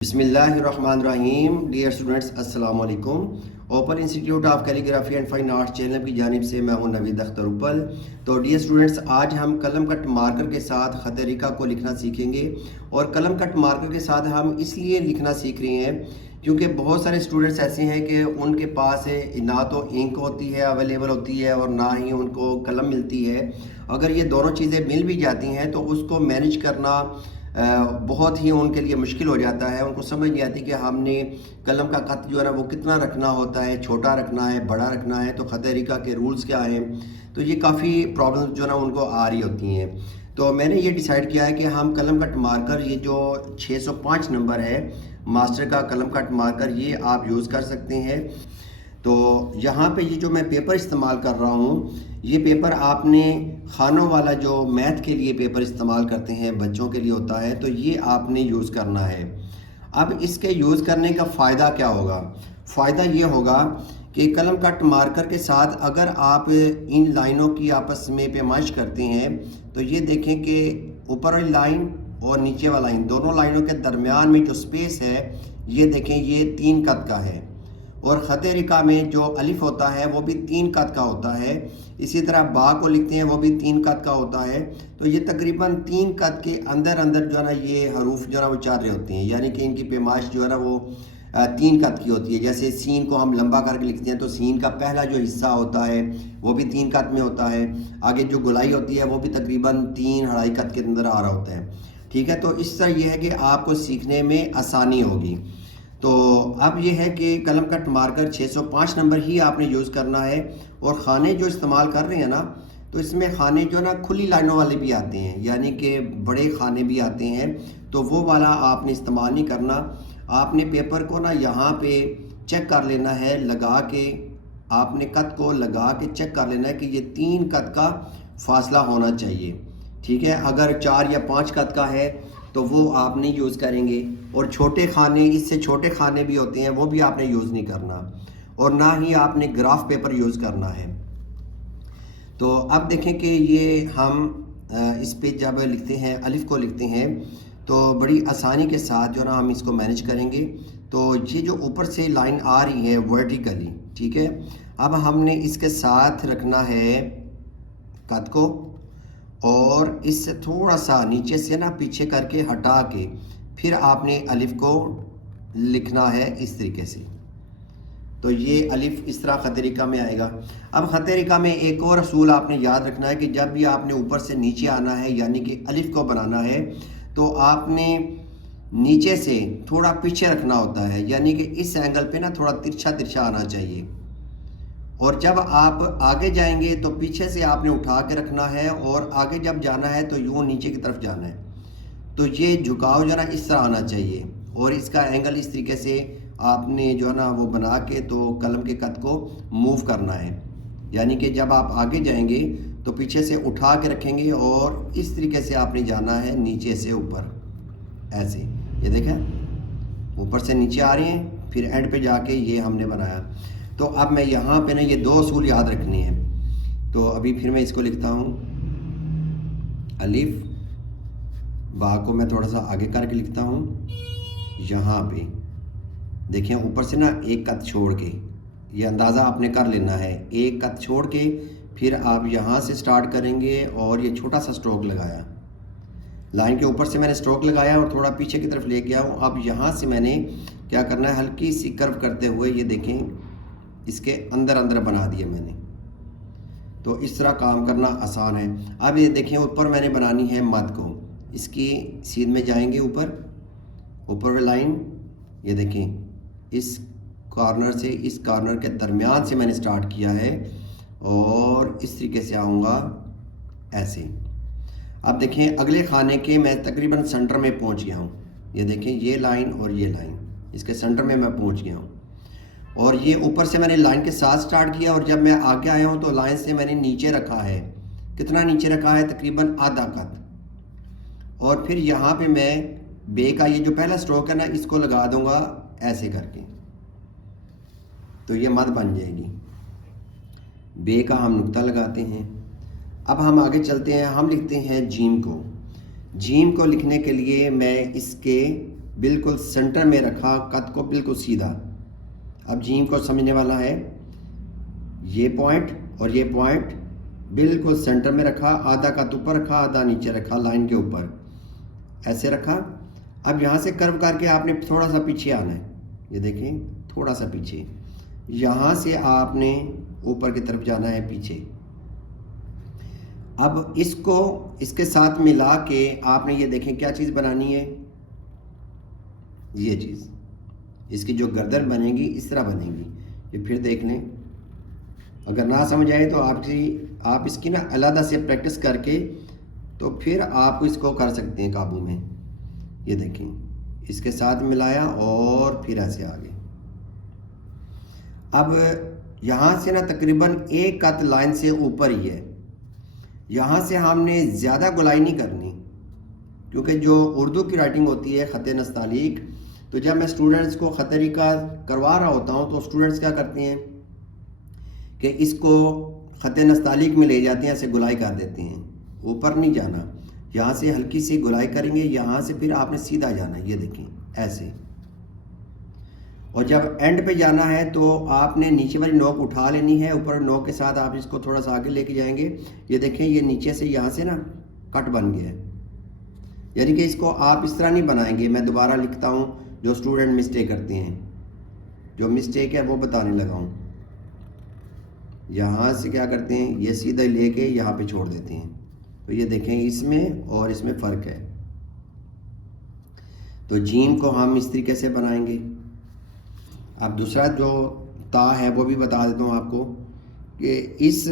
बिस्मिल्लाहिर्रहमानिर्रहीम। Dear students, अस्सलाम वालेकुम। Open institute of calligraphy and fine arts channel की जानिब से मैं हूं नवीद अख्तर उपल। तो डियर स्टूडेंट्स, आज हम कलम कट मार्कर के साथ ख़त रिका को लिखना सीखेंगे। और कलम कट मार्कर के साथ हम इसलिए लिखना सीख रहे हैं क्योंकि बहुत सारे स्टूडेंट्स ऐसे हैं कि उनके पास ना तो इंक होती है अवेलेबल होती है और ना ही उनको कलम मिलती है। अगर ये दोनों चीज़ें मिल भी जाती हैं तो उसको मैनेज करना बहुत ही उनके लिए मुश्किल हो जाता है। उनको समझ नहीं आती कि हमने कलम का ख़त जो है ना वो कितना रखना होता है, छोटा रखना है, बड़ा रखना है, तो ख़त रिका के रूल्स क्या हैं। तो ये काफ़ी प्रॉब्लम्स जो है ना उनको आ रही होती हैं। तो मैंने ये डिसाइड किया है कि हम कलम कट मार्कर, ये जो 605 नंबर है मास्टर का कलम कट मार्कर, ये आप यूज़ कर सकते हैं। तो यहाँ पे ये जो मैं पेपर इस्तेमाल कर रहा हूँ, ये पेपर आपने खानों वाला जो मैथ के लिए पेपर इस्तेमाल करते हैं बच्चों के लिए होता है, तो ये आपने यूज़ करना है। अब इसके यूज़ करने का फ़ायदा क्या होगा? फ़ायदा ये होगा कि कलम कट मार्कर के साथ अगर आप इन लाइनों की आपस में पैमाइश करते हैं तो ये देखें कि ऊपर वाली लाइन और नीचे वाला लाइन, दोनों लाइनों के दरमियान में जो स्पेस है, ये देखें ये 3 कद का है। और ख़त रिका में जो अलिफ होता है वो भी 3 कद का होता है। इसी तरह बा को लिखते हैं वो भी 3 कद का होता है। तो ये तकरीबन 3 कद के अंदर अंदर जो है ना ये हरूफ जो है ना वो चार रहे होते हैं, यानी कि इनकी पैमाइश जो है ना वो 3 कद की होती है। जैसे सीन को हम लंबा करके लिखते हैं तो सीन का पहला जो हिस्सा होता है वो भी 3 कद में होता है। आगे जो गुलाई होती है वो भी तकरीबन 3-2.5 कद के अंदर आ रहा होता है। ठीक है, तो इस तरह यह है कि आपको सीखने में आसानी होगी। तो अब ये है कि कलम कट मार्कर 605 नंबर ही आपने यूज़ करना है। और खाने जो इस्तेमाल कर रहे हैं ना, तो इसमें खाने जो ना खुली लाइनों वाले भी आते हैं, यानी कि बड़े खाने भी आते हैं, तो वो वाला आपने इस्तेमाल नहीं करना। आपने पेपर को ना यहाँ पे चेक कर लेना है, लगा के आपने कद को लगा के चेक कर लेना है कि ये 3 कद का फासला होना चाहिए। ठीक है, अगर 4 या 5 कद का है तो वो आप नहीं यूज़ करेंगे। और छोटे खाने, इससे छोटे खाने भी होते हैं, वो भी आपने यूज़ नहीं करना। और ना ही आपने ग्राफ पेपर यूज़ करना है। तो अब देखें कि ये हम इस पे जब लिखते हैं, अलिफ को लिखते हैं, तो बड़ी आसानी के साथ जो ना हम इसको मैनेज करेंगे। तो ये जो ऊपर से लाइन आ रही है वर्टिकली, ठीक है, अब हमने इसके साथ रखना है कद को, और इससे थोड़ा सा नीचे से ना पीछे करके हटा के फिर आपने अलिफ को लिखना है इस तरीके से। तो ये अलिफ इस तरह ख़त रिका में आएगा। अब ख़त रिका में एक और असूल आपने याद रखना है कि जब भी आपने ऊपर से नीचे आना है, यानी कि अलिफ को बनाना है, तो आपने नीचे से थोड़ा पीछे रखना होता है, यानी कि इस एंगल पे ना थोड़ा तिरछा तिरछा आना चाहिए। और जब आप आगे जाएंगे तो पीछे से आपने उठा के रखना है, और आगे जब जाना है तो यूँ नीचे की तरफ जाना है। तो ये झुकाव जो है ना इस तरह आना चाहिए, और इसका एंगल इस तरीके से आपने जो है ना वो बना के तो कलम के कद को मूव करना है। यानी कि जब आप आगे जाएंगे तो पीछे से उठा के रखेंगे और इस तरीके से आपने जाना है नीचे से ऊपर, ऐसे। ये देखें ऊपर से नीचे आ रहे हैं, फिर एंड पे जाके ये हमने बनाया। तो अब मैं यहाँ पे ना ये 2 असूल याद रखने हैं। तो अभी फिर मैं इसको लिखता हूँ, अलिफ, बा को मैं थोड़ा सा आगे करके लिखता हूँ। यहाँ पे देखिए ऊपर से ना एक कद छोड़ के, ये अंदाज़ा आपने कर लेना है, एक कद छोड़ के फिर आप यहाँ से स्टार्ट करेंगे और ये छोटा सा स्ट्रोक लगाया, लाइन के ऊपर से मैंने स्ट्रोक लगाया और थोड़ा पीछे की तरफ ले गया हूँ। अब यहाँ से मैंने क्या करना है, हल्की सी कर्व करते हुए ये देखें इसके अंदर अंदर बना दिया मैंने। तो इस तरह काम करना आसान है। अब ये देखें ऊपर मैंने बनानी है मद को, इसकी सीध में जाएंगे ऊपर वाली लाइन, ये देखें इस कॉर्नर से इस कॉर्नर के दरमियान से मैंने स्टार्ट किया है और इस तरीके से आऊँगा ऐसे। अब देखें अगले खाने के मैं तकरीबन सेंटर में पहुँच गया हूँ। ये देखें ये लाइन और ये लाइन, इसके सेंटर में मैं पहुँच गया हूँ। और ये ऊपर से मैंने लाइन के साथ स्टार्ट किया, और जब मैं आगे आया हूँ तो लाइन से मैंने नीचे रखा है। कितना नीचे रखा है? तकरीबन आधा कद। और फिर यहाँ पे मैं बे का ये जो पहला स्ट्रोक है ना, इसको लगा दूंगा ऐसे करके, तो ये मद बन जाएगी। बे का हम नुक्ता लगाते हैं। अब हम आगे चलते हैं, हम लिखते हैं जीम को। जीम को लिखने के लिए मैं इसके बिल्कुल सेंटर में रखा, कद को बिल्कुल सीधा। अब जीम को समझने वाला है, ये पॉइंट और ये पॉइंट बिल्कुल सेंटर में रखा, आधा कद ऊपर रखा, आधा नीचे रखा, लाइन के ऊपर ऐसे रखा। अब यहाँ से कर्व करके आपने थोड़ा सा पीछे आना है, ये देखें थोड़ा सा पीछे, यहाँ से आपने ऊपर की तरफ जाना है पीछे। अब इसको इसके साथ मिला के आपने ये देखें क्या चीज़ बनानी है, ये चीज़, इसकी जो गर्दन बनेगी इस तरह बनेगी। ये फिर देख लें, अगर ना समझ आए तो आप इसकी ना अलग से प्रैक्टिस करके तो फिर आप इसको कर सकते हैं काबू में। ये देखें इसके साथ मिलाया और फिर ऐसे आगे। अब यहाँ से ना तकरीबन एक कत लाइन से ऊपर ही है, यहाँ से हमने ज़्यादा गुलाई नहीं करनी, क्योंकि जो उर्दू की राइटिंग होती है ख़त नस्तालीक, तो जब मैं स्टूडेंट्स को ख़त तरीका करवा रहा होता हूँ तो स्टूडेंट्स क्या करते हैं कि इसको ख़त नस्तालीक में ले जाते हैं, ऐसे गुलाई कर देते हैं। ऊपर नहीं जाना, यहाँ से हल्की सी गुलाई करेंगे, यहाँ से फिर आपने सीधा जाना है, ये देखें ऐसे। और जब एंड पे जाना है तो आपने नीचे वाली नोक उठा लेनी है, ऊपर नोक के साथ आप इसको थोड़ा सा आगे लेके जाएंगे। ये देखें ये नीचे से यहाँ से ना कट बन गया है, यानी कि इसको आप इस तरह नहीं बनाएंगे। मैं दोबारा लिखता हूँ, जो स्टूडेंट मिस्टेक करते हैं, जो मिस्टेक है वो बताने लगा हूँ। यहाँ से क्या करते हैं, ये सीधा लेके यहाँ पे छोड़ देते हैं। तो ये देखें इसमें और इसमें फ़र्क है। तो जीम को हम इस तरीके से बनाएंगे। अब दूसरा जो ता है वो भी बता देता हूँ आपको कि इस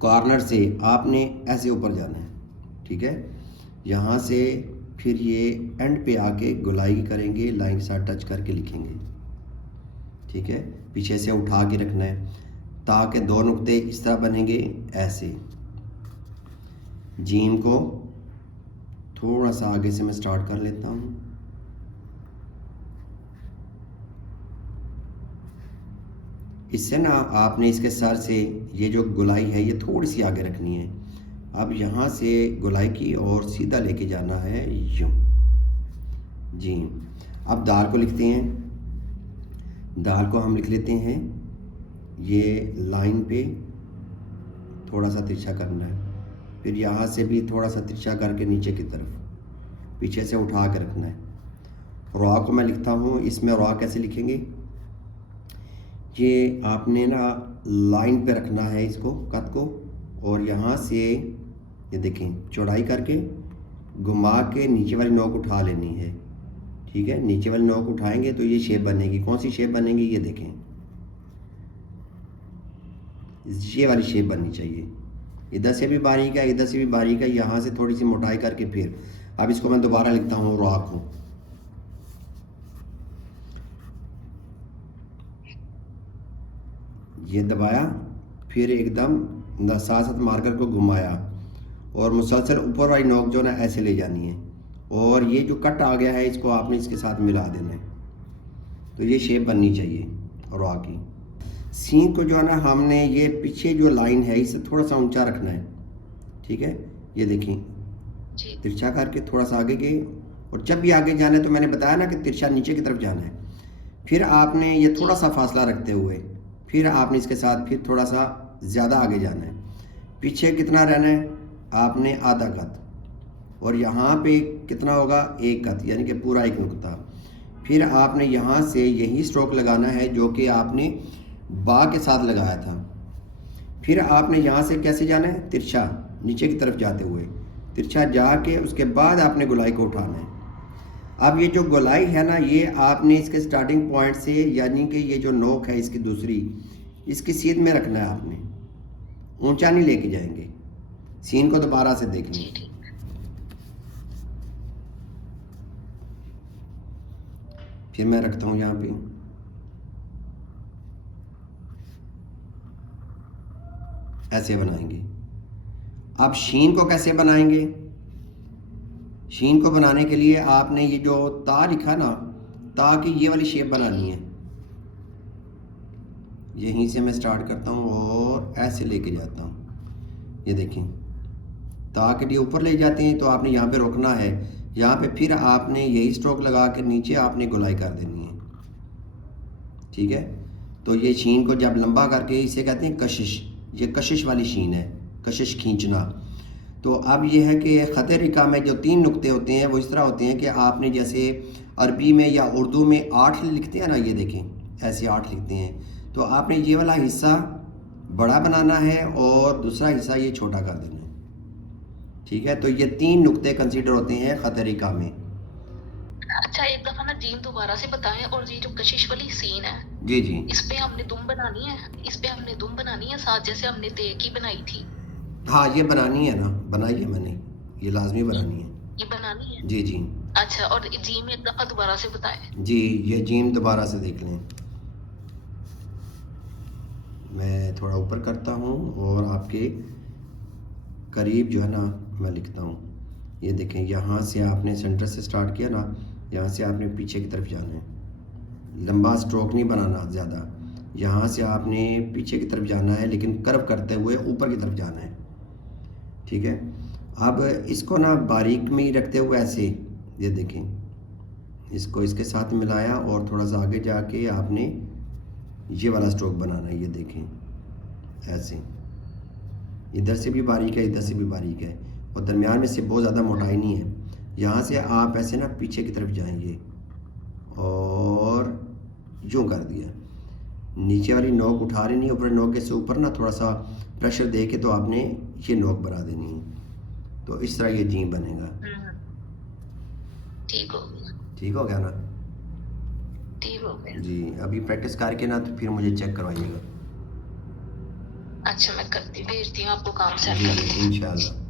कॉर्नर से आपने ऐसे ऊपर जाना है, ठीक है। यहाँ से फिर ये एंड पे आके गुलाई करेंगे, लाइन के साथ टच करके लिखेंगे, ठीक है। पीछे से उठा के रखना है ताकि दो नुक्ते इस तरह बनेंगे ऐसे। जीम को थोड़ा सा आगे से मैं स्टार्ट कर लेता हूँ। इससे ना आपने इसके सर से ये जो गुलाई है ये थोड़ी सी आगे रखनी है। अब यहाँ से गुलाई की और सीधा लेके जाना है यूँ जी। अब दाल को लिखते हैं, दाल को हम लिख लेते हैं, ये लाइन पे थोड़ा सा तिरछा करना है, फिर यहाँ से भी थोड़ा सा तिरछा करके नीचे की तरफ पीछे से उठा के रखना है। रॉ को मैं लिखता हूँ, इसमें रॉ कैसे लिखेंगे, ये आपने ना लाइन पे रखना है इसको, कद को, और यहाँ से ये देखें चौड़ाई करके घुमा के नीचे वाली नोक उठा लेनी है, ठीक है। नीचे वाली नोक उठाएंगे तो ये शेप बनेगी। कौन सी शेप बनेगी, ये देखें ये वाली शेप बननी चाहिए। इधर से भी बारीक है, इधर से भी बारीक है, यहाँ से थोड़ी सी मोटाई करके फिर। अब इसको मैं दोबारा लिखता हूँ, रॉ को ये दबाया, फिर एकदम साथ साथ मार्कर को घुमाया और मुसलसल ऊपर वाली नोक जो ना ऐसे ले जानी है, और ये जो कट आ गया है इसको आपने इसके साथ मिला देना है। तो ये शेप बननी चाहिए रॉ की। सीन को जो है ना हमने ये पीछे जो लाइन है इसे थोड़ा सा ऊंचा रखना है, ठीक है। ये देखिए तिरछा करके थोड़ा सा आगे गए, और जब भी आगे जाना है तो मैंने बताया ना कि तिरछा नीचे की तरफ जाना है। फिर आपने ये थोड़ा सा फासला रखते हुए फिर आपने इसके साथ फिर थोड़ा सा ज़्यादा आगे जाना है। पीछे कितना रहना है आपने, आधा कत, और यहाँ पे कितना होगा, एक कत, यानी कि पूरा एक नुक्ता। फिर आपने यहाँ से यही स्ट्रोक लगाना है जो कि आपने बा के साथ लगाया था। फिर आपने यहाँ से कैसे जाना है, तिरछा नीचे की तरफ जाते हुए तिरछा जाके उसके बाद आपने गुलाई को उठाना है। अब ये जो गोलाई है ना, ये आपने इसके स्टार्टिंग पॉइंट से, यानी कि ये जो नोक है इसकी दूसरी, इसकी सीध में रखना है आपने, ऊंचा नहीं लेके जाएंगे। सीन को दोबारा से देख लें, फिर मैं रखता हूँ यहाँ पे। ऐसे बनाएंगे। अब शीन को कैसे बनाएंगे, शीन को बनाने के लिए आपने ये जो ता लिखा ना, ता की ये वाली शेप बनानी है। यहीं से मैं स्टार्ट करता हूँ और ऐसे लेके जाता हूँ। ये देखें ता के लिए ऊपर ले जाते हैं तो आपने यहाँ पे रोकना है, यहाँ पे फिर आपने यही स्ट्रोक लगा के नीचे आपने गोलाई कर देनी है, ठीक है। तो ये शीन को जब लंबा करके इसे कहते हैं कशिश, ये कशिश वाली शीन है, कशिश खींचना। तो अब ये है कि ख़त रिका में जो 3 नुक्ते होते हैं वो इस तरह होते हैं कि आपने जैसे अरबी में या उर्दू में 8 लिखते हैं ना, ये देखें ऐसे 8 लिखते हैं, तो आपने ये वाला हिस्सा बड़ा बनाना है और दूसरा हिस्सा ये छोटा कर देना है, ठीक है। तो ये 3 नुक्ते कंसीडर होते हैं ख़त रिका में। अच्छा एक दफा ना जीन दोबारा से बताएं, और ये जो कशिश वाली सीन है जी जी, इस पे हमने दुम बनानी है, इस पे हमने दुम बनानी है साथ जैसे हमने ते की बनाई थी। हाँ ये बनानी है ना, बनाई है मैंने, ये लाजमी बनानी है। ये बनानी है। जी जी अच्छा, और जी में एक दफा दोबारा से बताएं। जी, ये जीम दोबारा से देख लें। मैं थोड़ा ऊपर करता हूँ और आपके करीब जो है ना मैं लिखता हूँ। ये देखें, यहाँ से आपने सेंटर से स्टार्ट किया ना, यहाँ से आपने पीछे की तरफ जाना है, लंबा स्ट्रोक नहीं बनाना ज़्यादा। यहाँ से आपने पीछे की तरफ जाना है लेकिन कर्व करते हुए ऊपर की तरफ जाना है, ठीक है। अब इसको ना बारीक में ही रखते हुए ऐसे, ये देखें, इसको इसके साथ मिलाया और थोड़ा सा आगे जाके आपने ये वाला स्ट्रोक बनाना है, ये देखें ऐसे, इधर से भी बारीक है इधर से भी बारीक है और दरमियान में से बहुत ज़्यादा मोटाई नहीं है। यहाँ से आप ऐसे ना पीछे की तरफ जाएंगे और यूँ कर दिया, नीचे वाली नोक उठा लेनी है, ऊपर नोक के से ऊपर ना थोड़ा सा प्रेशर दे के तो आपने ये नोक बना देनी है, तो इस तरह ये जीम बनेगा। ठीक हो गया। ठीक हो गया ना? ठीक हो गया जी, अभी प्रैक्टिस करके ना तो फिर मुझे चेक करवाइएगा। अच्छा मैं करती भेजती हूँ आपको काम से। जी इंशाल्लाह।